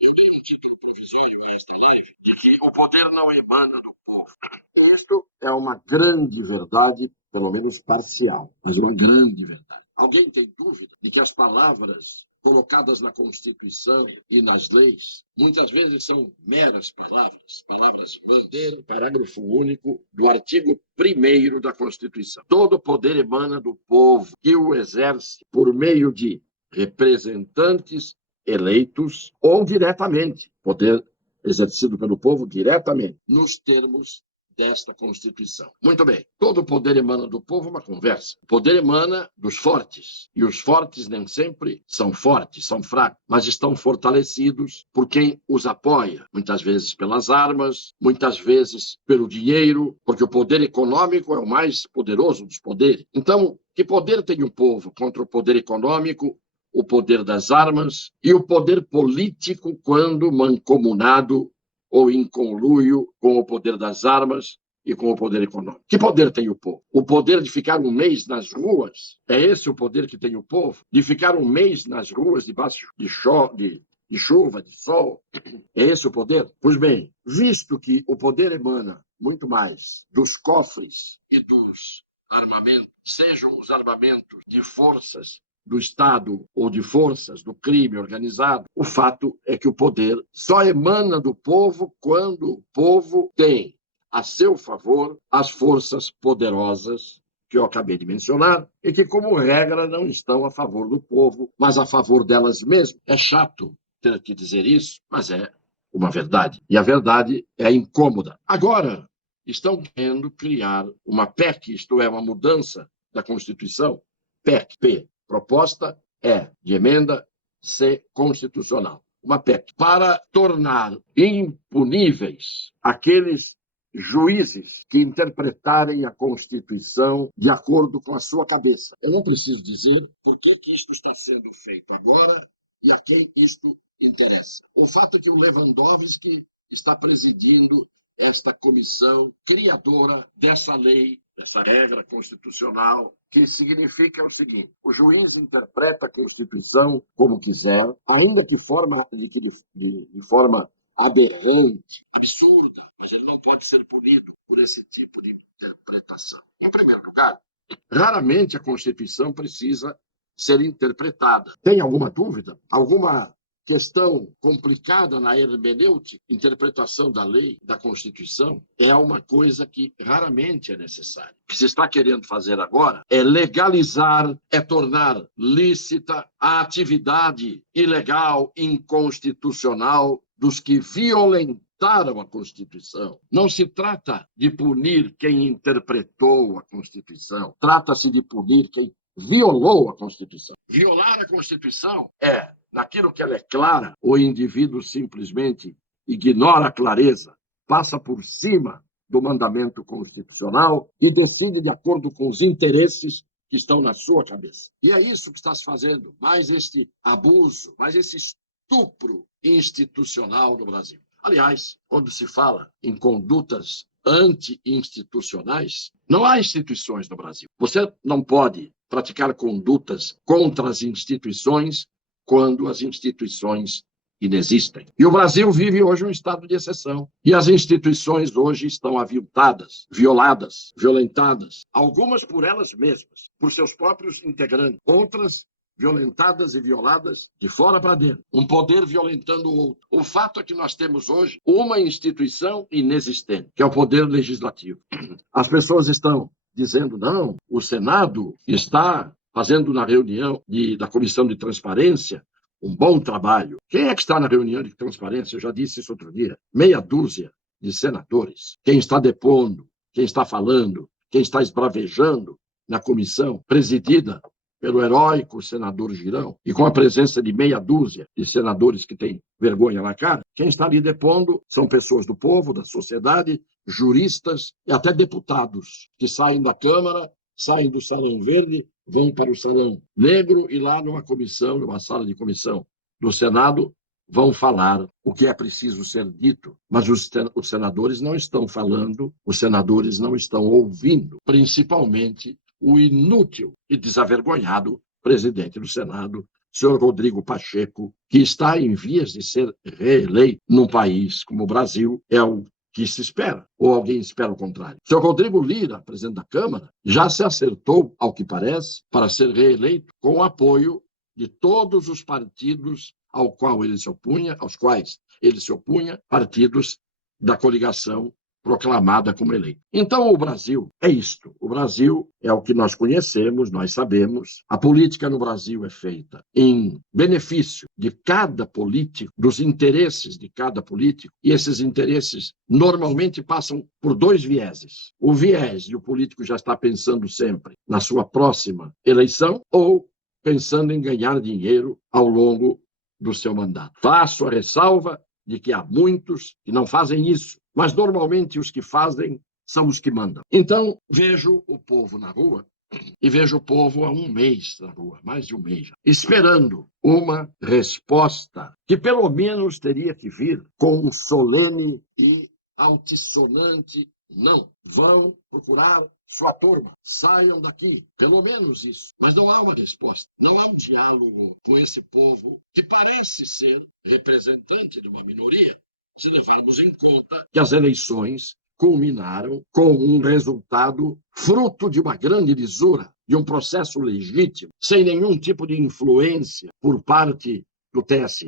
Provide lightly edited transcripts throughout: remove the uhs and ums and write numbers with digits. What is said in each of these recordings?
Eu dou um título provisório a esta live de que o poder não emana do povo. Isto é uma grande verdade, pelo menos parcial, mas uma grande verdade. Alguém tem dúvida de que as palavras colocadas na Constituição e nas leis, muitas vezes são meras palavras, palavras bandeira, parágrafo único do artigo 1º da Constituição. Todo poder emana do povo, que o exerce por meio de representantes eleitos ou diretamente, poder exercido pelo povo diretamente, nos termos desta Constituição. Muito bem, todo poder emana do povo, uma conversa. O poder emana dos fortes, e os fortes nem sempre são fortes, são fracos, mas estão fortalecidos por quem os apoia, muitas vezes pelas armas, muitas vezes pelo dinheiro, porque o poder econômico é o mais poderoso dos poderes. Então, que poder tem o povo contra o poder econômico, o poder das armas e o poder político quando mancomunado ou em conluio com o poder das armas e com o poder econômico? Que poder tem o povo? O poder de ficar um mês nas ruas? É esse o poder que tem o povo? De ficar um mês nas ruas debaixo de chuva, de sol? É esse o poder? Pois bem, visto que o poder emana muito mais dos cofres e dos armamentos, sejam os armamentos de forças do Estado ou de forças do crime organizado, o fato é que o poder só emana do povo quando o povo tem a seu favor as forças poderosas que eu acabei de mencionar e que, como regra, não estão a favor do povo, mas a favor delas mesmas. É chato ter que dizer isso, mas é uma verdade. E a verdade é incômoda. Agora, estão querendo criar uma PEC, isto é, uma mudança da Constituição, PEC, proposta é de emenda C constitucional, uma PEC, para tornar impuníveis aqueles juízes que interpretarem a Constituição de acordo com a sua cabeça. Eu não preciso dizer por que isto está sendo feito agora e a quem isto interessa. O fato é que o Lewandowski está presidindo esta comissão criadora dessa lei, dessa regra constitucional, que significa o seguinte: o juiz interpreta a Constituição como quiser, ainda que de forma aberrante, absurda, mas ele não pode ser punido por esse tipo de interpretação. Em primeiro lugar, raramente a Constituição precisa ser interpretada. Tem alguma dúvida? Alguma questão complicada na hermenêutica, interpretação da lei, da Constituição, é uma coisa que raramente é necessária. O que se está querendo fazer agora é legalizar, é tornar lícita a atividade ilegal, inconstitucional dos que violentaram a Constituição. Não se trata de punir quem interpretou a Constituição, trata-se de punir quem violou a Constituição. Violar a Constituição é, naquilo que ela é clara, o indivíduo simplesmente ignora a clareza, passa por cima do mandamento constitucional e decide de acordo com os interesses que estão na sua cabeça. E é isso que está se fazendo, mais este abuso, mais esse estupro institucional no Brasil. Aliás, quando se fala em condutas anti-institucionais, não há instituições no Brasil. Você não pode praticar condutas contra as instituições quando as instituições inexistem. E o Brasil vive hoje um estado de exceção. E as instituições hoje estão aviltadas, violadas, violentadas. Algumas por elas mesmas, por seus próprios integrantes. Outras violentadas e violadas de fora para dentro. Um poder violentando o outro. O fato é que nós temos hoje uma instituição inexistente, que é o poder legislativo. As pessoas estão dizendo, não, o Senado está fazendo na reunião da Comissão de Transparência um bom trabalho. Quem é que está na reunião de transparência? Eu já disse isso outro dia. Meia dúzia de senadores. Quem está depondo, quem está falando, quem está esbravejando na comissão presidida pelo heróico senador Girão, e com a presença de meia dúzia de senadores que têm vergonha na cara, quem está ali depondo são pessoas do povo, da sociedade, juristas e até deputados, que saem da Câmara, saem do Salão Verde, vão para o Salão Negro e lá numa comissão, numa sala de comissão do Senado, vão falar o que é preciso ser dito. Mas os senadores não estão falando, os senadores não estão ouvindo, principalmente o inútil e desavergonhado presidente do Senado, senhor Rodrigo Pacheco, que está em vias de ser reeleito num país como o Brasil, é o que se espera, ou alguém espera o contrário. O senhor Rodrigo Lira, presidente da Câmara, já se acertou, ao que parece, para ser reeleito com o apoio de todos os partidos aos quais ele se opunha, partidos da coligação proclamada como eleito. Então, o Brasil é isto. O Brasil é o que nós conhecemos, nós sabemos. A política no Brasil é feita em benefício de cada político, dos interesses de cada político, e esses interesses normalmente passam por dois vieses. O viés de o político já está pensando sempre na sua próxima eleição ou pensando em ganhar dinheiro ao longo do seu mandato. Faço a ressalva de que há muitos que não fazem isso, mas normalmente os que fazem são os que mandam. Então, vejo o povo na rua, e vejo o povo há um mês na rua, mais de um mês, esperando uma resposta que pelo menos teria que vir com um solene e altissonante não. Vão procurar sua turma, saiam daqui, pelo menos isso. Mas não há uma resposta, não há um diálogo com esse povo que parece ser representante de uma minoria, se levarmos em conta que as eleições culminaram com um resultado fruto de uma grande lisura, de um processo legítimo, sem nenhum tipo de influência por parte do TSE,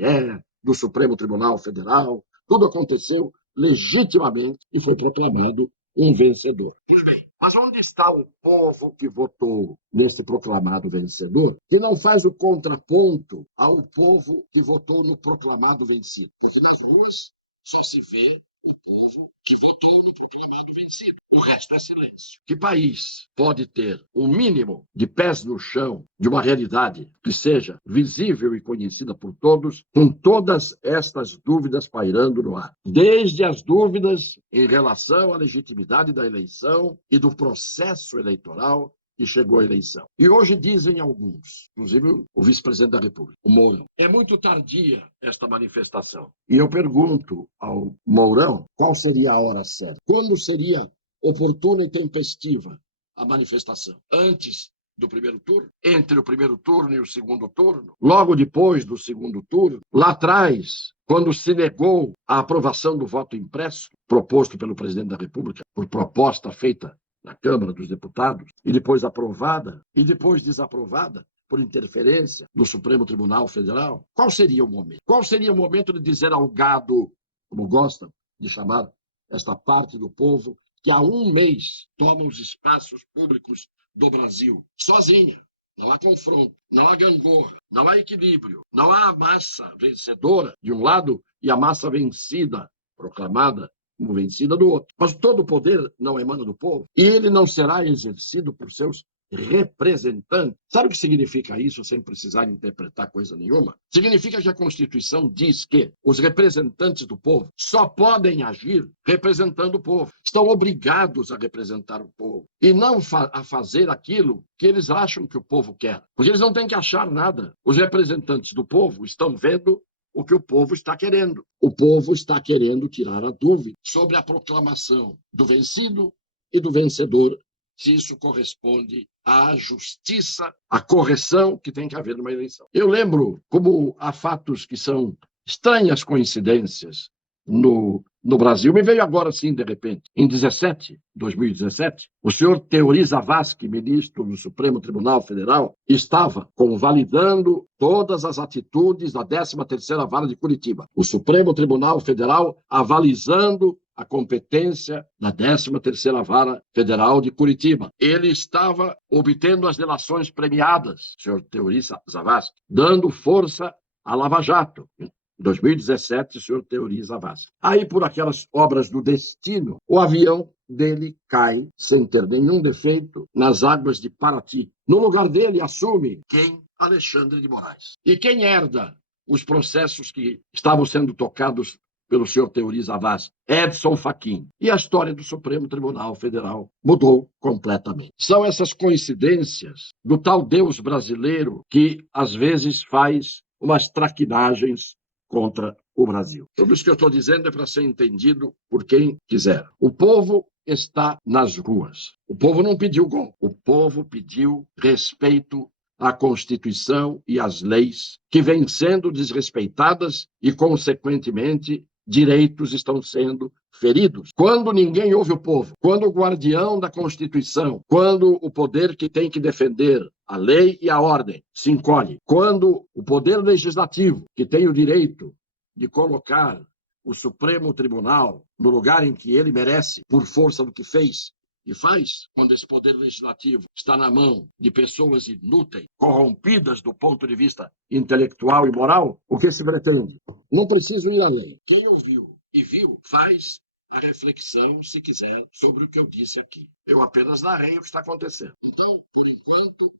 do Supremo Tribunal Federal. Tudo aconteceu legitimamente e foi proclamado um vencedor. Pois bem, mas onde está o povo que votou nesse proclamado vencedor, que não faz o contraponto ao povo que votou no proclamado vencido? Porque nas ruas só se vê o povo que votou no proclamado vencido. O resto é silêncio. Que país pode ter o mínimo de pés no chão de uma realidade que seja visível e conhecida por todos, com todas estas dúvidas pairando no ar? Desde as dúvidas em relação à legitimidade da eleição e do processo eleitoral que chegou à eleição. E hoje dizem alguns, inclusive o vice-presidente da República, o Mourão, é muito tardia esta manifestação. E eu pergunto ao Mourão qual seria a hora certa. Quando seria oportuna e tempestiva a manifestação? Antes do primeiro turno? Entre o primeiro turno e o segundo turno? Logo depois do segundo turno? Lá atrás, quando se negou a aprovação do voto impresso, proposto pelo presidente da República, por proposta feita na Câmara dos Deputados, e depois aprovada, e depois desaprovada por interferência do Supremo Tribunal Federal, qual seria o momento? Qual seria o momento de dizer ao gado, como gostam de chamar esta parte do povo, que há um mês toma os espaços públicos do Brasil, sozinha? Não há confronto, não há gangorra, não há equilíbrio, não há a massa vencedora de um lado e a massa vencida, proclamada como vencida do outro. Mas todo o poder não emana do povo e ele não será exercido por seus representantes. Sabe o que significa isso, sem precisar interpretar coisa nenhuma? Significa que a Constituição diz que os representantes do povo só podem agir representando o povo. Estão obrigados a representar o povo e não a fazer aquilo que eles acham que o povo quer. Porque eles não têm que achar nada. Os representantes do povo estão vendo o que o povo está querendo. O povo está querendo tirar a dúvida sobre a proclamação do vencido e do vencedor, se isso corresponde à justiça, à correção que tem que haver numa eleição. Eu lembro como há fatos que são estranhas coincidências no Brasil. Me veio agora, sim, de repente, em 2017, o senhor Teori Zavascki, ministro do Supremo Tribunal Federal, estava convalidando todas as atitudes da 13ª Vara de Curitiba. O Supremo Tribunal Federal avalizando a competência da 13ª Vara Federal de Curitiba. Ele estava obtendo as delações premiadas, o senhor Teori Zavascki, dando força à Lava Jato. Em 2017, o senhor Teori Zavascki. Aí, por aquelas obras do destino, o avião dele cai, sem ter nenhum defeito, nas águas de Paraty. No lugar dele, assume quem? Alexandre de Moraes. E quem herda os processos que estavam sendo tocados pelo senhor Teori Zavascki? Edson Fachin. E a história do Supremo Tribunal Federal mudou completamente. São essas coincidências do tal Deus brasileiro que, às vezes, faz umas traquinagens contra o Brasil. Tudo isso que eu estou dizendo é para ser entendido por quem quiser. O povo está nas ruas. O povo não pediu gol. O povo pediu respeito a Constituição e as leis, que vêm sendo desrespeitadas e, consequentemente, direitos estão sendo feridos. Quando ninguém ouve o povo, quando o guardião da Constituição, quando o poder que tem que defender a lei e a ordem se encolhe, quando o poder legislativo, que tem o direito de colocar o Supremo Tribunal no lugar em que ele merece, por força do que fez e faz, quando esse poder legislativo está na mão de pessoas inúteis, corrompidas do ponto de vista intelectual e moral, o que se pretende? Não preciso ir além. Quem ouviu e viu, faz a reflexão, se quiser, sobre o que eu disse aqui. Eu apenas narrei o que está acontecendo. Então, por enquanto,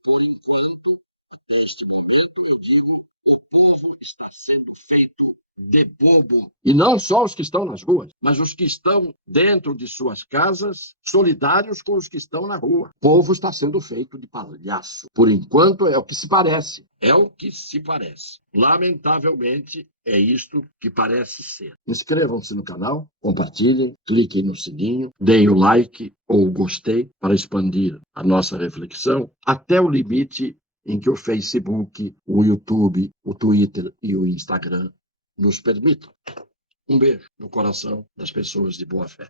até este momento, eu digo, o povo está sendo feito de bobo. E não só os que estão nas ruas, mas os que estão dentro de suas casas, solidários com os que estão na rua. O povo está sendo feito de palhaço. Por enquanto, é o que se parece. É o que se parece. Lamentavelmente, é isto que parece ser. Inscrevam-se no canal, compartilhem, cliquem no sininho, deem o like ou o gostei para expandir a nossa reflexão até o limite em que o Facebook, o YouTube, o Twitter e o Instagram nos permitam. Um beijo no coração das pessoas de boa fé.